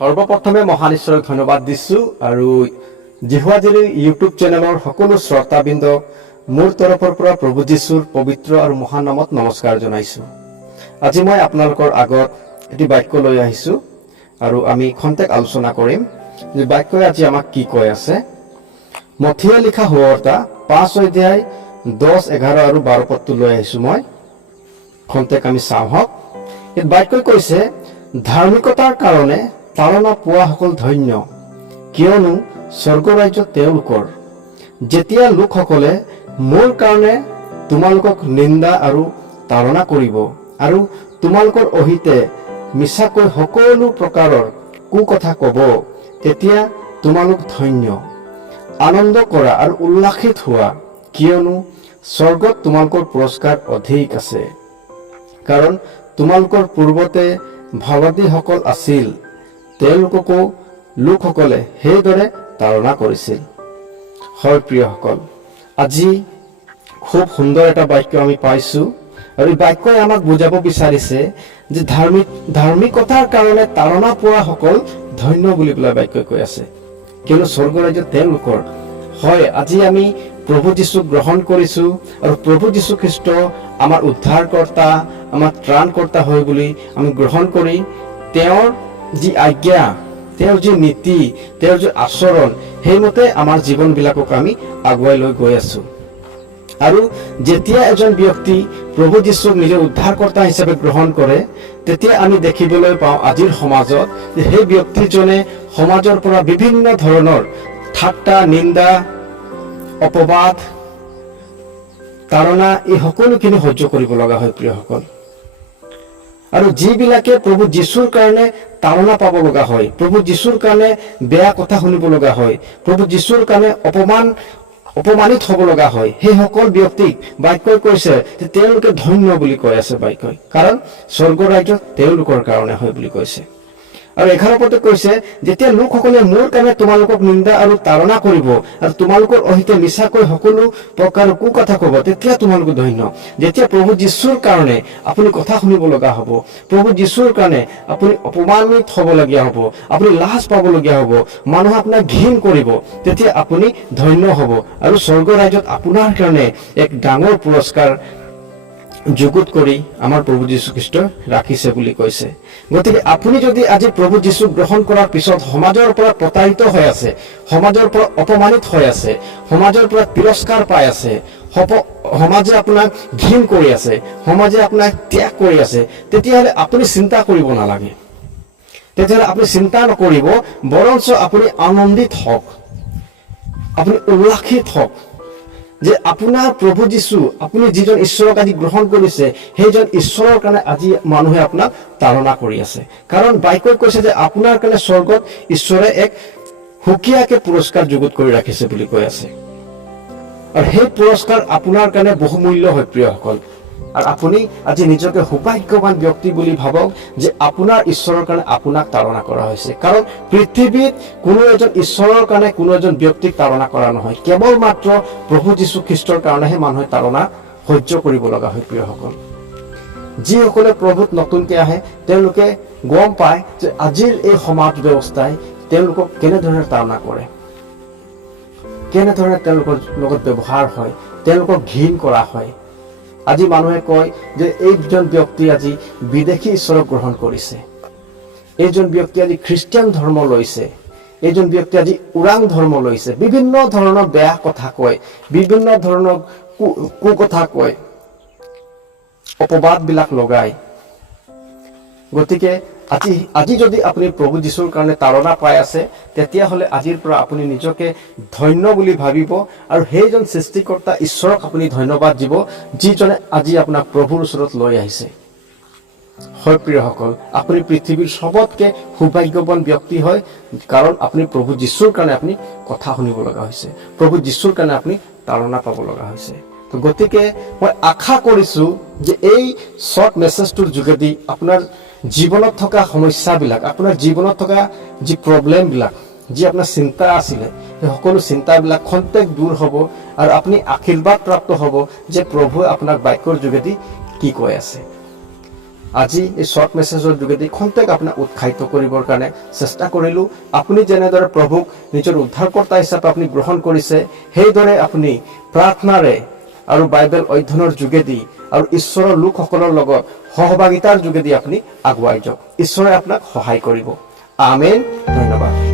সৰ্বপ্ৰথমে মহান ঈশ্বৰক ধন্যবাদ দিছোঁ আৰু জিহুৱাজুৰি ইউটিউব চেনেলৰ সকলো শ্ৰোতাবৃন্দক মোৰ তৰফৰ পৰা প্ৰভু যীশুৰ পবিত্ৰ আৰু মহান নামত নমস্কাৰ জনাইছোঁ। আজি মই আপোনালোকৰ আগত এটি বাক্য লৈ আহিছোঁ আৰু আমি খন্তেক আলোচনা কৰিম যে বাক্যই আজি আমাক কি কৈ আছে। মথিয়ে লিখা সুবাৰ্তা 5 অধ্যায় 10, 11 আৰু 12 পদটো লৈ আহিছোঁ মই। খন্তেক আমি চাওঁ হওক। এই বাক্যই কৈছে, ধাৰ্মিকতাৰ কাৰণে তাৰণা পোৱাসকল ধন্য, কিয়নো স্বৰ্গ ৰাজ্য তেওঁলোকৰ। যেতিয়া লোকসকলে মোৰ কাৰণে তোমালোকক নিন্দা আৰু তাৰণা কৰিব আৰু তোমালোকৰ অহিতে মিছাকৈ সকলো প্ৰকাৰৰ কুকথা ক'ব, তেতিয়া তোমালোক ধন্য। আনন্দ কৰা আৰু উল্লাসিত হোৱা, কিয়নো স্বৰ্গত তোমালোকৰ পুৰস্কাৰ অধিক আছে। কাৰণ তোমালোকৰ পূৰ্বতে ভাবাদীসকল আছিল, তেওঁলোককো লোকসকলে সেইদৰে তাৰণা কৰিছিল। হয় প্ৰিয়সকল, আজি খুব সুন্দৰ এটা বাক্য আমি পাইছোঁ আৰু এই বাক্যই আমাক বুজাব বিচাৰিছে যে ধাৰ্মিকতাৰ কাৰণে তাৰণা পোৱাসকল ধন্য বুলি পেলাই বাক্যই কৈ আছে, কিয়নো স্বৰ্গ ৰাজ্য তেওঁলোকৰ। হয়, আজি আমি প্ৰভু যীশুক গ্ৰহণ কৰিছোঁ আৰু প্ৰভু যীশু খ্ৰীষ্ট আমাৰ উদ্ধাৰকৰ্তা, আমাৰ ত্ৰাণকৰ্তা হয় বুলি আমি গ্ৰহণ কৰি তেওঁৰ যি আজ্ঞা, তেওঁৰ যি নীতি, তেওঁৰ যি আচৰণ, সেইমতে আমাৰ জীৱনবিলাকক আমি আগুৱাই লৈ গৈ আছোঁ। আৰু যেতিয়া এজন ব্যক্তি প্ৰভু যীশুক নিজৰ উদ্ধাৰকৰ্তা হিচাপে গ্ৰহণ কৰে, তেতিয়া আমি দেখিবলৈ পাওঁ আজিৰ সমাজত যে সেই ব্যক্তিজনে সমাজৰ পৰা বিভিন্ন ধৰণৰ ঠাট্টা, নিন্দা, অপবাদ, তাৰণা এই সকলোখিনি সহ্য কৰিব লগা হয় প্ৰিয়সকল। আৰু যিবিলাকে প্ৰভু যীশুৰ কাৰণে তাৰণা পাব লগা হয়, প্ৰভু যীশুৰ কাৰণে বেয়া কথা শুনিব লগা হয়, প্ৰভু যীশুৰ কাৰণে অপমানিত হ'ব লগা হয়, সেই সকল ব্যক্তিক বাক্যই কৈছে যে তেওঁলোকে ধন্য বুলি কৈ আছে বাক্যই। কাৰণ স্বৰ্গ ৰাজ্য তেওঁলোকৰ কাৰণে হয় বুলি কৈছে। আৰু 11 পদত কৈছে, যেতিয়া লোকসকলে মোৰ কাৰণে তোমালোকক নিন্দা আৰু তাৰণা কৰিব আৰু তোমালোকৰ অহিতে মিছাকৈ সকলো প্ৰকাৰৰ কুকথা ক'ব, তেতিয়া তোমালোক ধন্য। যেতিয়া প্ৰভু যীশুৰ কাৰণে আপুনি কথা শুনিব লগা হ'ব, প্ৰভু যীশুৰ কাৰণে আপুনি অপমানিত হ'বলগীয়া হ'ব, আপুনি লাজ পাবলগীয়া হ'ব, মানুহে আপোনাক ঘিণ কৰিব, তেতিয়া আপুনি ধন্য হ'ব আৰু স্বৰ্গ ৰাজ্যত আপোনাৰ কাৰণে এক ডাঙৰ পুৰস্কাৰ যুগুত কৰি আমাৰ প্ৰভু যীশু খ্ৰীষ্ট ৰাখিছে বুলি কৈছে। গতিকে আপুনি যদি আজি প্ৰভু যীশুক গ্ৰহণ কৰাৰ পিছত সমাজৰ পৰা প্ৰতাৰিত হৈ আছে, সমাজৰ পৰা অপমানিত হৈ আছে, সমাজৰ পৰা তিৰস্কাৰ পাই আছে, সমাজে আপোনাক ঘিণ কৰি আছে, সমাজে আপোনাক ত্যাগ কৰি আছে, তেতিয়াহ'লে আপুনি চিন্তা কৰিব নালাগে। তেতিয়াহ'লে আপুনি চিন্তা নকৰিব, বৰঞ্চ আপুনি আনন্দিত হওক, আপুনি উল্লাসিত হওক যে আপোনাৰ প্ৰভু যীশু, আপুনি যিজন ঈশ্বৰক আজি গ্ৰহণ কৰিছে, সেইজন ঈশ্বৰৰ কাৰণে আজি মানুহে আপোনাক তাৰণা কৰি আছে। কাৰণ বাক্যই কৈছে যে আপোনাৰ কাৰণে স্বৰ্গত ঈশ্বৰে এক সুকীয়াকে পুৰস্কাৰ যুগুত কৰি ৰাখিছে বুলি কৈ আছে। আৰু সেই পুৰস্কাৰ আপোনাৰ কাৰণে বহুমূল্য হয় প্ৰিয়সকল। আৰু আপুনি আজি নিজকে সৌভাগ্যৱান ব্যক্তি বুলি ভাবক যে আপোনাৰ ঈশ্বৰৰ কাৰণে আপোনাক তাৰণা কৰা হৈছে। কাৰণ পৃথিৱীত কোনো এজন ঈশ্বৰৰ কাৰণে কোনো এজন ব্যক্তিক তাৰণা কৰা নহয়, কেৱল মাত্ৰ প্ৰভু যীশু খ্ৰীষ্টৰ কাৰণেহে মানুহে তাৰণা সহ্য কৰিব লগা হয় প্ৰিয়সকল। যিসকলে প্ৰভুত নতুনকৈ আহে তেওঁলোকে গম পায় যে আজিৰ এই সমাজ ব্যৱস্থাই তেওঁলোকক কেনেধৰণে তাৰণা কৰে, কেনেধৰণে তেওঁলোকৰ লগত ব্যৱহাৰ হয়, তেওঁলোকক ঘিণ কৰা হয়। আজি মানুহে কয় যে এইজন ব্যক্তি আজি বিদেশী ঈশ্বৰক গ্ৰহণ কৰিছে, এইজন ব্যক্তি আজি খ্ৰীষ্টিয়ান ধৰ্ম লৈছে, এইজন ব্যক্তি আজি ওৰাং ধৰ্ম লৈছে, বিভিন্ন ধৰণৰ বেয়া কথা কয়, বিভিন্ন ধৰণৰ কুকথা কয়, অপবাদবিলাক লগায়। গতিকে আজি যদি আপুনি প্ৰভু যীশুৰ কাৰণে তাৰণা পাই আছে, তেতিয়াহ'লে আজিৰ পৰা আপুনি নিজকে ধন্য বুলি ভাবিব আৰু সেইজন সৃষ্টিকৰ্তা ঈশ্বৰক আপুনি ধন্যবাদ দিব, যিজনে আজি আপোনাক প্ৰভুৰ ওচৰত লৈ আহিছে। হয় প্ৰিয়সকল, আপুনি পৃথিৱীৰ চবতকে সৌভাগ্যৱান ব্যক্তি হয়, কাৰণ আপুনি প্ৰভু যীশুৰ কাৰণে আপুনি কথা শুনিব লগা হৈছে, প্ৰভু যীশুৰ কাৰণে আপুনি তাৰণা পাব লগা হৈছে। গতিকে মই আশা কৰিছোঁ যে এই শ্বৰ্ট মেছেজটোৰ যোগেদি আপোনাৰ জীৱনত থকা সমস্যাবিলাক, আপোনাৰ জীৱনত থকা যি প্ৰব্লেমবিলাক, যি আপোনাৰ চিন্তা আছিলে, সেই সকলো চিন্তাবিলাক খন্তেক দূৰ হ'ব আৰু আপুনি আশীৰ্বাদ প্ৰাপ্ত হ'ব যে প্ৰভুৱে আপোনাক বাক্যৰ যোগেদি কি কৈ আছে। আজি এই শৰ্ট মেছেজৰ যোগেদি খন্তেক আপোনাক উৎসাহিত কৰিবৰ কাৰণে চেষ্টা কৰিলোঁ। আপুনি যেনেদৰে প্ৰভুক নিজৰ উদ্ধাৰকৰ্তা হিচাপে আপুনি গ্ৰহণ কৰিছে, সেইদৰে আপুনি প্ৰাৰ্থনাৰে আৰু বাইবেল অধ্যয়নৰ যোগেদি আৰু ঈশ্বৰৰ লোকসকলৰ লগত সহভাগিতাৰ যোগেদি আপুনি আগুৱাই যাওক। ঈশ্বৰে আপোনাক সহায় কৰিব। আমেন। ধন্যবাদ।